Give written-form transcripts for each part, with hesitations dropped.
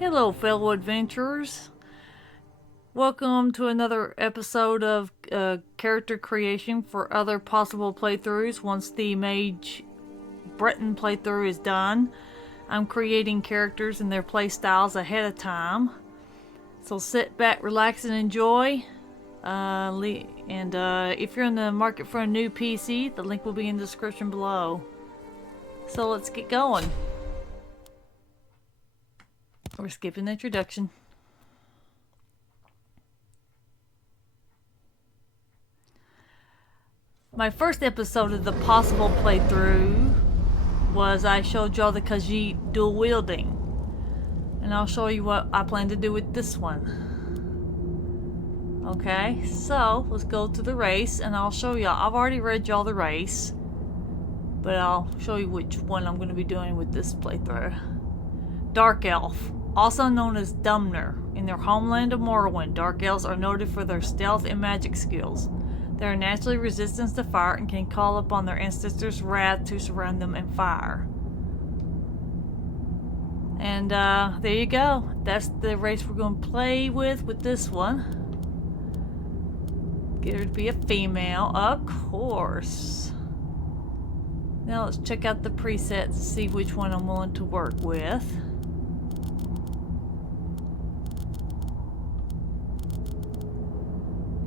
Hello, fellow adventurers. Welcome to another episode of character creation for other possible playthroughs once the Mage Breton playthrough is done. I'm creating characters and their playstyles ahead of time. So sit back, relax, and enjoy. If you're in the market for a new PC, the link will be in the description below. So let's get going. We're skipping the introduction. My first episode of the possible playthrough was I showed y'all the Khajiit dual wielding. And I'll show you what I plan to do with this one. Okay, so let's go to the race and I'll show y'all. I've already read y'all the race, but I'll show you which one I'm going to be doing with this playthrough. Dark Elf, also known as Dumner. In their homeland of Morrowind, Dark Elves are noted for their stealth and magic skills. They are naturally resistant to fire and can call upon their ancestors' wrath to surround them in fire. And there you go. That's the race we're going to play with this one. Get her to be a female, of course. Now let's check out the presets and see which one I'm willing to work with.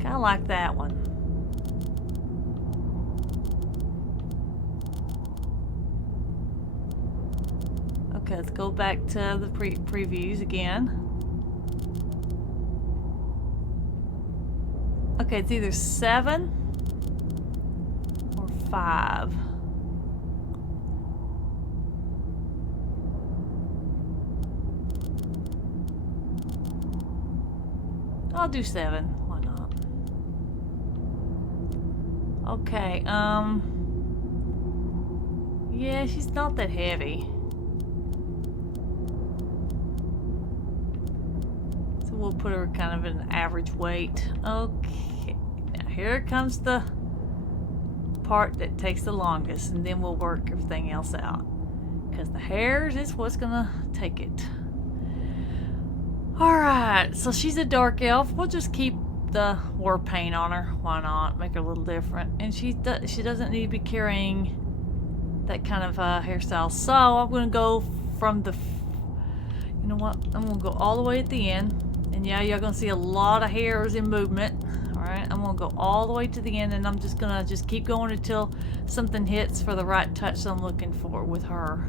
Kind of like that one. Okay, let's go back to the previews again. Okay, it's either 7 or 5. I'll do 7. Why not? Okay, yeah, she's not that heavy. So we'll put her kind of an average weight. Okay, now here comes the part that takes the longest, and then we'll work everything else out. Because the hairs is what's gonna take it. Alright, so she's a dark elf. We'll just keep the war paint on her. Why not? Make her a little different. And she doesn't need to be carrying that kind of hairstyle. So I'm going to go from the... You know what? I'm going to go all the way at the end. And yeah, you're going to see a lot of hairs in movement. Alright, I'm going to go all the way to the end. And I'm just going to keep going until something hits for the right touch I'm looking for with her.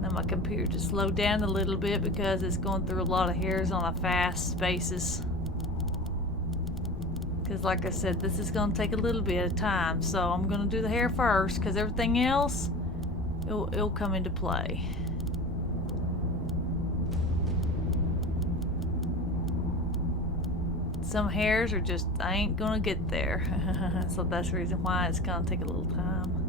Now my computer just slowed down a little bit because it's going through a lot of hairs on a fast basis. Because like I said, this is going to take a little bit of time. So I'm going to do the hair first because everything else, it'll come into play. Some hairs are just, I ain't going to get there. So that's the reason why it's going to take a little time.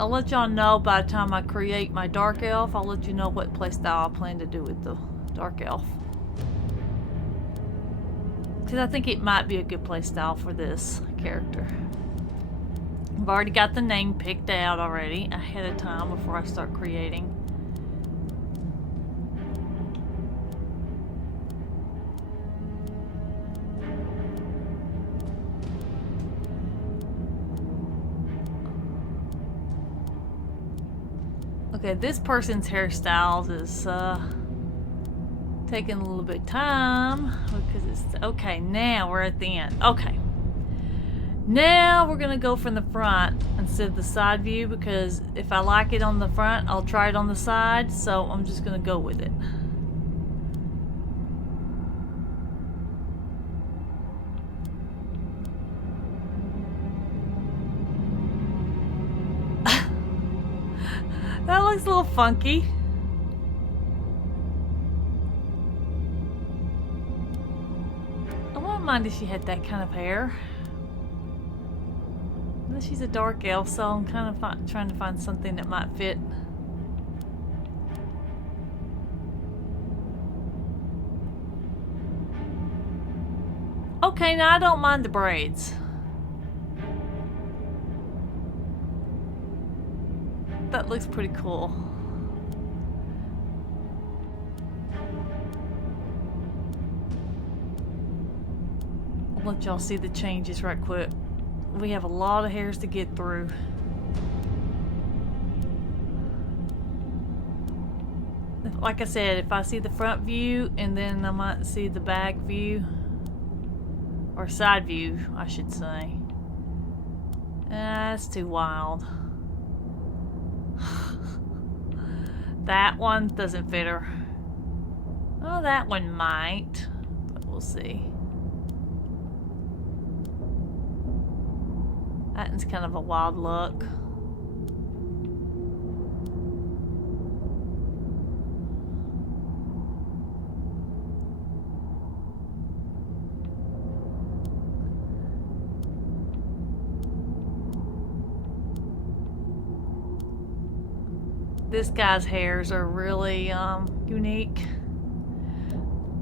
I'll let y'all know by the time I create my Dark Elf. I'll let you know what playstyle I plan to do with the Dark Elf. Because I think it might be a good playstyle for this character. I've already got the name picked out already ahead of time before I start creating. Okay, this person's hairstyles is taking a little bit of time because it's okay. Now we're at the end. Okay, now we're gonna go from the front instead of the side view because if I like it on the front, I'll try it on the side. So I'm just gonna go with it. That looks a little funky. I wouldn't mind if she had that kind of hair. But she's a dark elf, so I'm kind of trying to find something that might fit. Okay, now I don't mind the braids. That looks pretty cool. I'll let y'all see the changes right quick. We have a lot of hairs to get through. Like I said, if I see the front view and then I might see the back view, or side view, I should say. That's too wild. That one doesn't fit her. Oh, that one might, but we'll see. That one's kind of a wild look. This guy's hairs are really unique.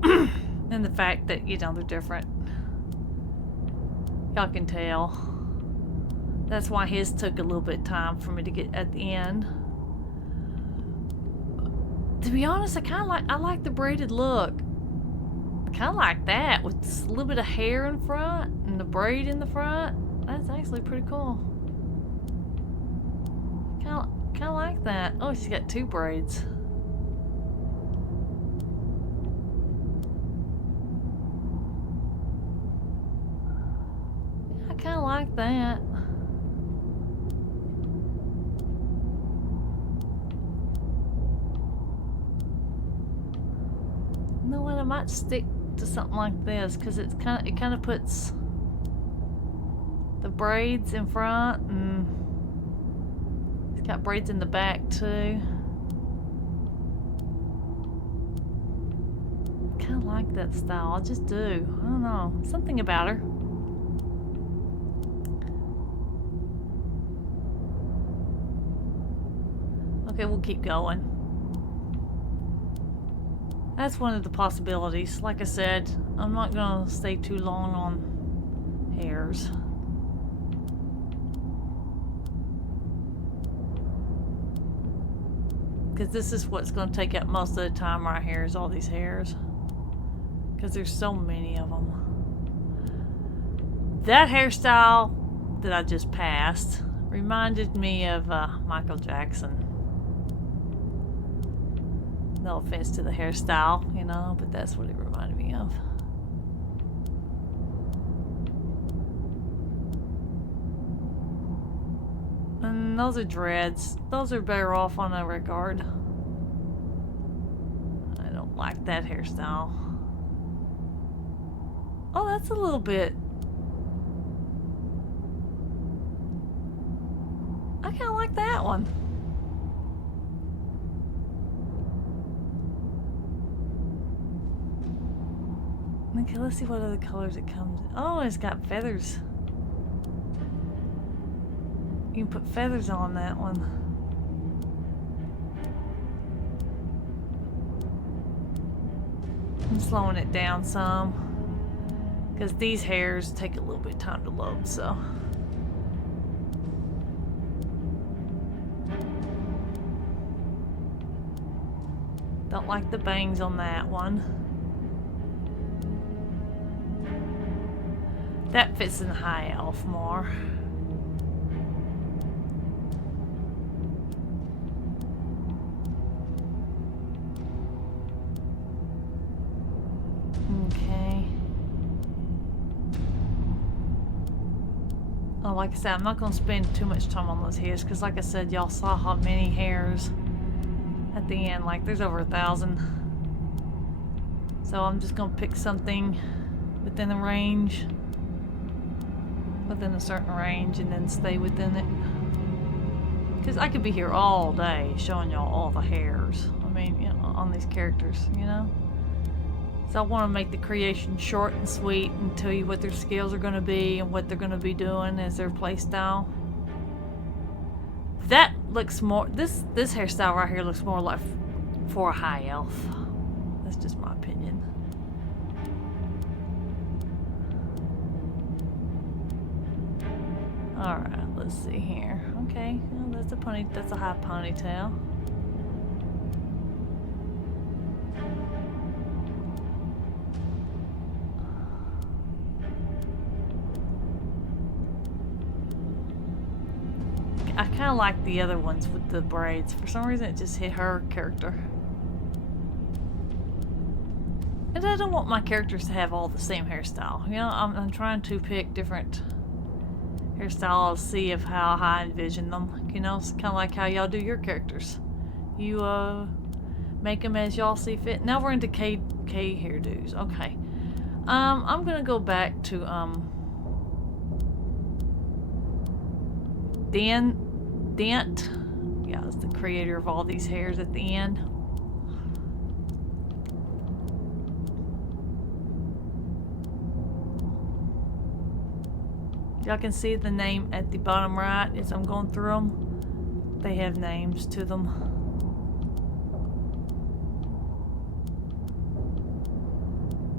And the fact that, you know, they're different. Y'all can tell. That's why his took a little bit of time for me to get at the end. To be honest, I like the braided look. I kind of like that with a little bit of hair in front and the braid in the front. That's actually pretty cool. Kind of like that. Oh, she's got two braids. I kind of like that. You know what? I might stick to something like this because it kind of puts the braids in front and it's got braids in the back too. Kind of like that style. I just do. I don't know. Something about her. Okay, we'll keep going. That's one of the possibilities. Like I said, I'm not gonna stay too long on hairs. Because this is what's going to take up most of the time right here is all these hairs. Because there's so many of them. That hairstyle that I just passed reminded me of Michael Jackson. No offense to the hairstyle, you know, but that's what it reminded me of. And those are dreads. Those are better off on a regard. I don't like that hairstyle. Oh, that's a little bit. I kind of like that one. Okay, let's see what other colors it comes in. Oh, it's got feathers. You can put feathers on that one. I'm slowing it down some because these hairs take a little bit of time to load, so. Don't like the bangs on that one. That fits in the high elf more. Okay. Oh, like I said, I'm not going to spend too much time on those hairs because like I said, y'all saw how many hairs at the end. Like there's over 1,000. So I'm just going to pick something within the range. Within a certain range and then stay within it. Because I could be here all day showing y'all all the hairs. I mean, you know, on these characters, you know? So I want to make the creation short and sweet and tell you what their skills are going to be and what they're going to be doing as their playstyle. That looks more, this hairstyle right here looks more like for a high elf. That's just my opinion. Alright, let's see here. Okay, well, that's a high ponytail. I kind of like the other ones with the braids. For some reason, it just hit her character. And I don't want my characters to have all the same hairstyle. You know, I'm trying to pick different hairstyles, see of how I envision them. You know, it's kind of like how y'all do your characters. You make them as y'all see fit. Now we're into K hairdos. Okay. I'm gonna go back to Dent. Yeah, it's the creator of all these hairs at the end. Y'all can see the name at the bottom right as I'm going through them. They have names to them.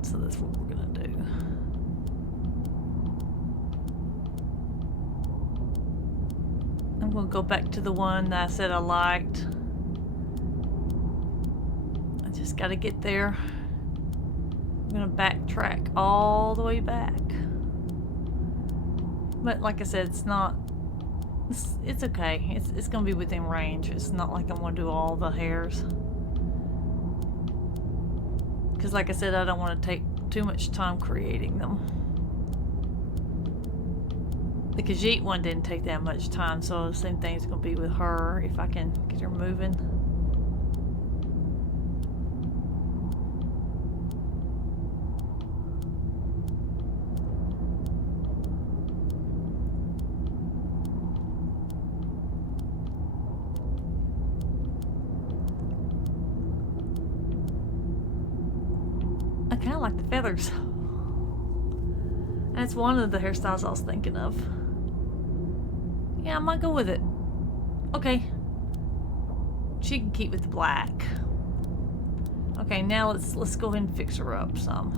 So that's what we're gonna do. I'm gonna go back to the one that I said I liked. I just gotta get there. I'm gonna backtrack all the way back. But like I said, it's okay. It's gonna be within range. It's not like I'm gonna do all the hairs. Because like I said, I don't want to take too much time creating them. The Khajiit one didn't take that much time, so the same thing's gonna be with her if I can get her moving. I kind of like the feathers. That's one of the hairstyles I was thinking of. Yeah, I might go with it. Okay. She can keep with the black. Okay, now let's go ahead and fix her up some.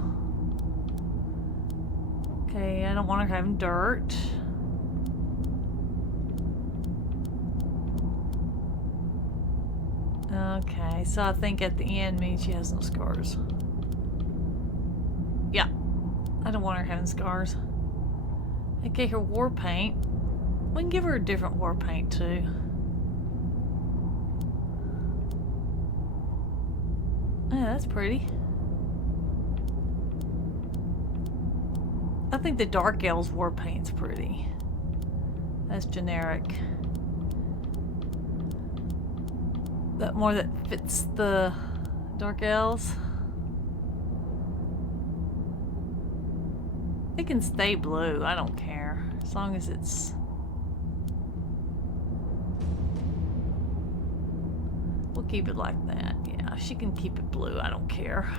Okay, I don't want her having dirt. Okay, so I think at the end means she has no scars. Yeah, I don't want her having scars. Okay, her war paint. We can give her a different war paint too. Yeah, that's pretty. I think the Dark Elves war paint's pretty. That's generic. That more that fits the Dark Elves. It can stay blue, I don't care. As long as it's... We'll keep it like that. Yeah, she can keep it blue, I don't care.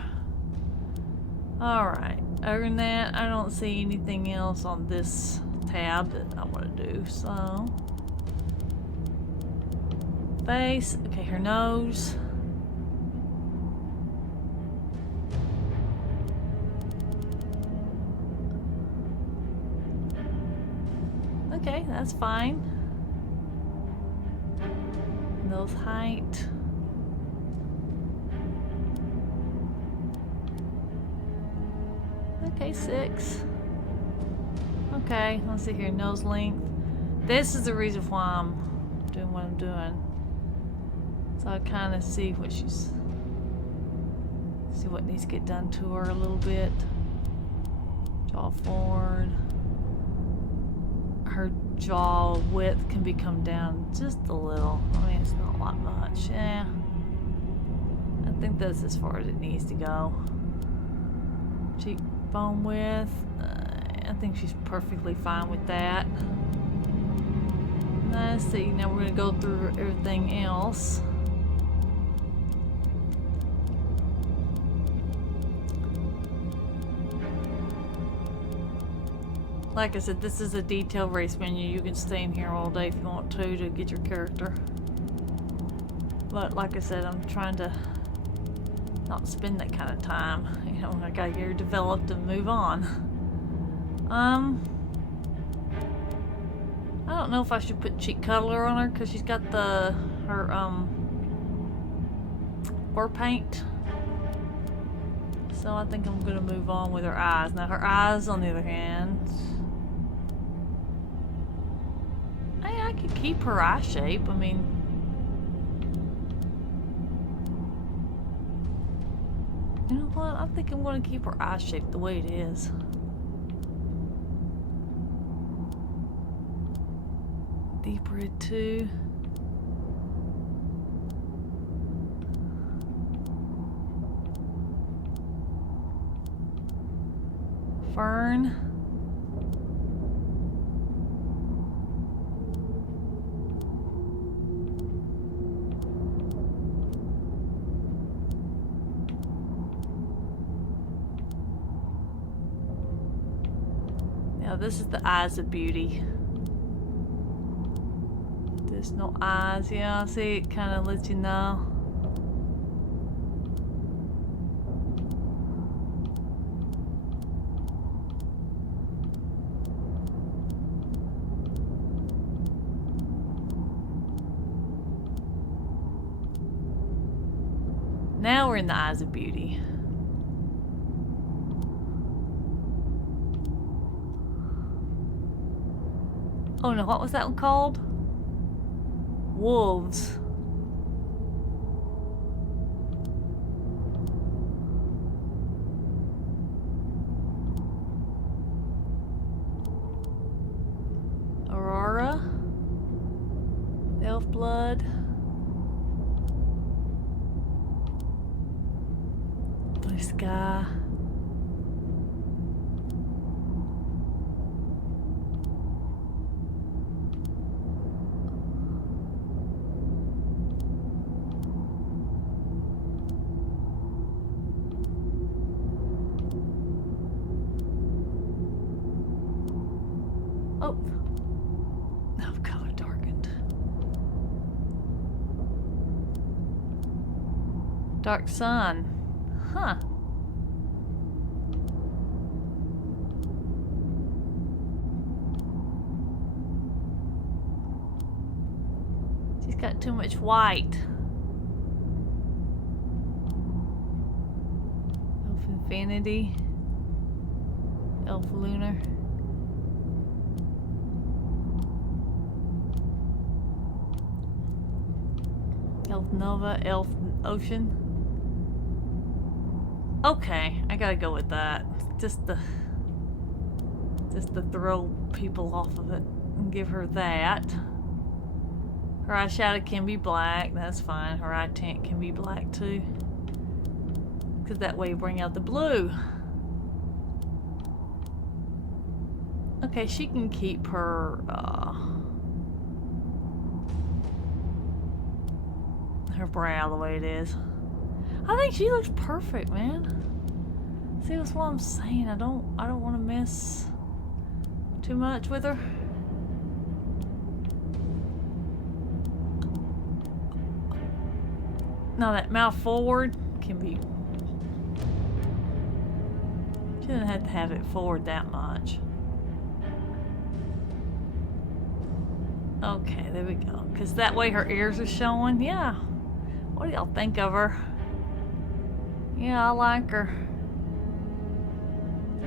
Alright, other than that, I don't see anything else on this tab that I want to do, so... Face, okay, her nose. Okay, that's fine. Nose height. Okay, 6. Okay, let's see here. Nose length. This is the reason why I'm doing what I'm doing. So I kind of see what she's... See what needs to get done to her a little bit. Jaw forward. Her jaw width can be come down just a little. I mean, it's not a lot much. Yeah. I think that's as far as it needs to go. Cheekbone width. I think she's perfectly fine with that. Let's see. Now we're going to go through everything else. Like I said, this is a detailed race menu. You can stay in here all day if you want to get your character. But like I said, I'm trying to not spend that kind of time. You know, I gotta get her developed and move on. I don't know if I should put cheek color on her because she's got her war paint. So I think I'm gonna move on with her eyes. Now her eyes, on the other hand, I could keep her eye shape. I mean, you know what? I think I'm gonna keep her eye shape the way it is. Deep red too. Fern. Now this is the eyes of beauty. There's no eyes, yeah, see, it kind of lets you know. Now we're in the eyes of beauty. Oh no, what was that one called? Wolves. Aurora. Elf blood. Blue sky. Oh. Oh, color darkened. Dark sun. Huh. She's got too much white. Elf Infinity. Elf Lunar. Elf Nova, Elf Ocean. Okay, I gotta go with that. Just to throw people off of it and give her that. Her eyeshadow can be black, that's fine. Her eye tint can be black too. Because that way you bring out the blue. Okay, she can keep her her brow the way it is. I think she looks perfect, man. See, that's what I'm saying. I don't want to mess too much with her. Now that mouth forward can be. She doesn't have to have it forward that much. Okay, there we go. Because that way her ears are showing. Yeah. What do y'all think of her? Yeah, I like her.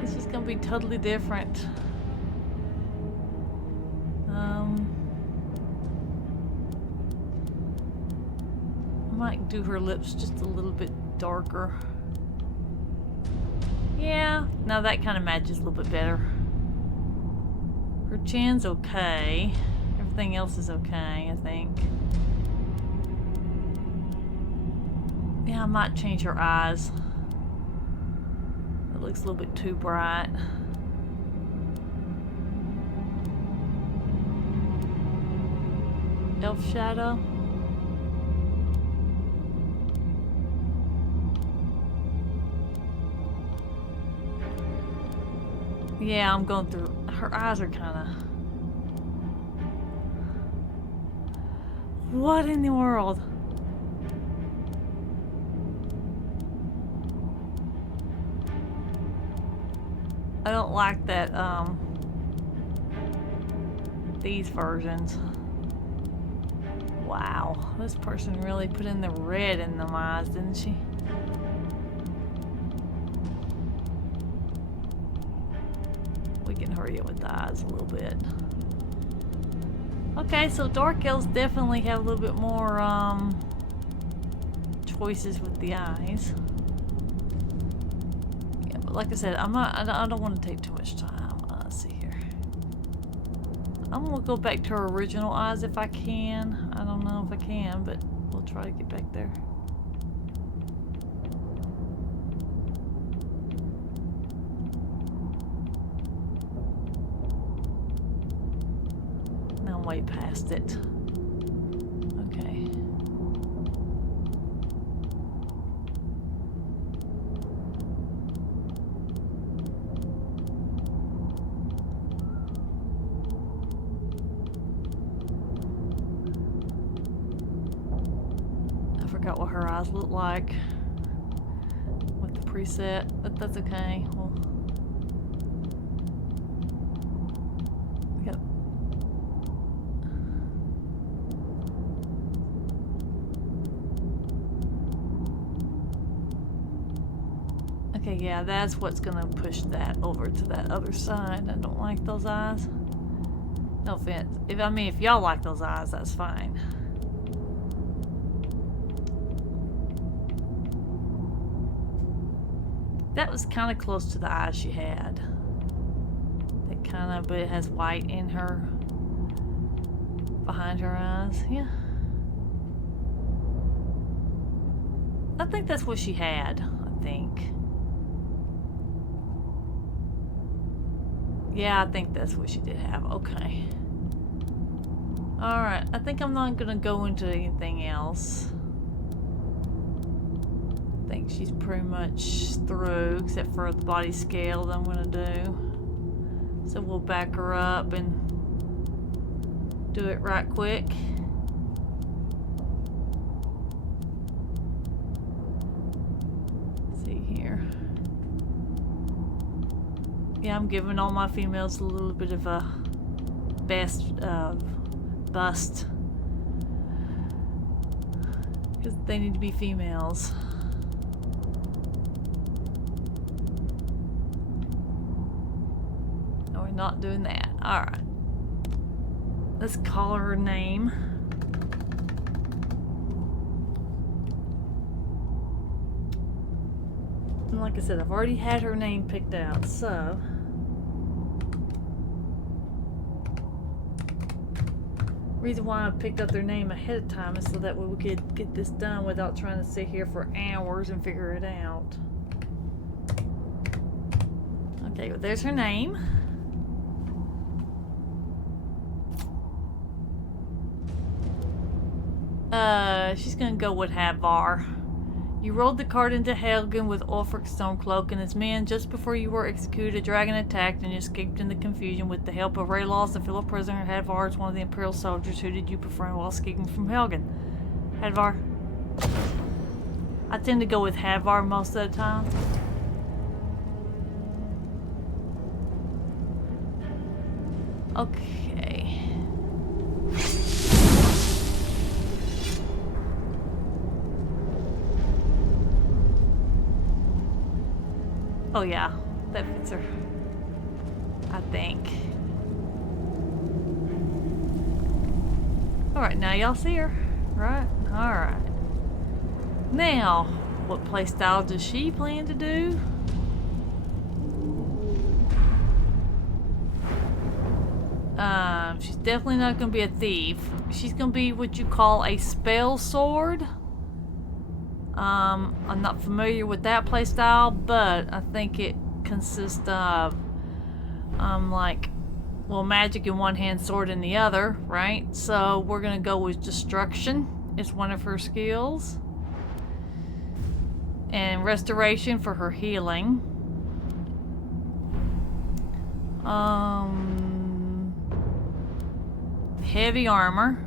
She's gonna be totally different. I might do her lips just a little bit darker. Yeah, now that kind of matches a little bit better. Her chin's okay. Everything else is okay, I think. Yeah, I might change her eyes. It looks a little bit too bright. Elf shadow. Yeah, I'm going through. Her eyes are kind of. What in the world? I don't like that, these versions. Wow, this person really put in the red in them eyes, didn't she? We can hurry it with the eyes a little bit. Okay, so dark elves definitely have a little bit more choices with the eyes. Yeah, but like I said, I don't want to take too much time. Let's see here. I'm gonna go back to her original eyes if I can. I don't know if I can, but we'll try to get back there. Now I'm way past it. Okay. I forgot what her eyes look like with the preset, but that's okay. Yep. Okay, yeah, that's what's gonna push that over to that other side. I don't like those eyes. No offense. If y'all like those eyes, that's fine. That was kind of close to the eyes she had. That kind of, but it has white in her, behind her eyes. Yeah. I think that's what she had, I think. Yeah, I think that's what she did have. Okay. Alright, I think I'm not gonna go into anything else. I think she's pretty much through, except for the body scale that I'm gonna do. So we'll back her up and do it right quick. Let's see here. Yeah, I'm giving all my females a little bit of a bust. Because they need to be females. No, we're not doing that. Alright. Let's call her name. And like I said, I've already had her name picked out, so... reason why I picked up their name ahead of time is so that way we could get this done without trying to sit here for hours and figure it out. Okay, well there's her name. She's gonna go with Hadvar. You rolled the card into Helgen with Ulfric's Stormcloak and his men just before you were executed. A dragon attacked and you escaped in the confusion with the help of Raylos, the fellow prisoner. Hadvar is one of the Imperial soldiers. Who did you befriend while escaping from Helgen? Hadvar. I tend to go with Hadvar most of the time. Okay. Oh yeah, that fits her, I think. Alright, now y'all see her, right? Alright. Now, what playstyle does she plan to do? She's definitely not going to be a thief. She's going to be what you call a Spellsword. I'm not familiar with that playstyle, but I think it consists of, like, well, magic in one hand, sword in the other, right? So we're gonna go with destruction. It's one of her skills. And restoration for her healing. Heavy armor.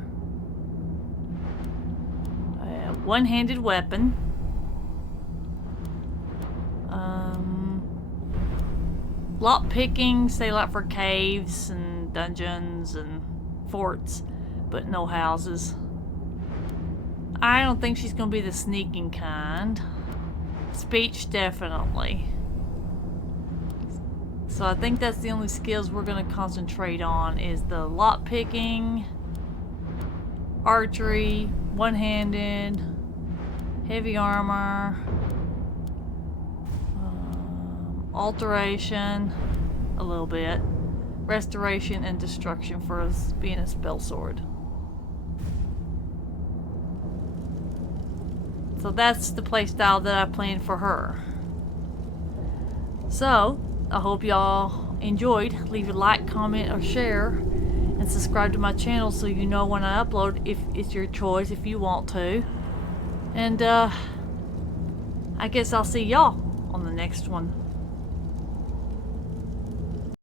One-handed weapon. Lock picking, say like for caves and dungeons and forts, but no houses. I don't think she's gonna be the sneaking kind. Speech, definitely. So I think that's the only skills we're gonna concentrate on is the lock picking, archery, one-handed, heavy armor, alteration, a little bit, restoration, and destruction for us being a Spellsword. So that's the playstyle that I planned for her. So, I hope y'all enjoyed. Leave a like, comment, or share. And subscribe to my channel so you know when I upload, if it's your choice, if you want to. And, I guess I'll see y'all on the next one.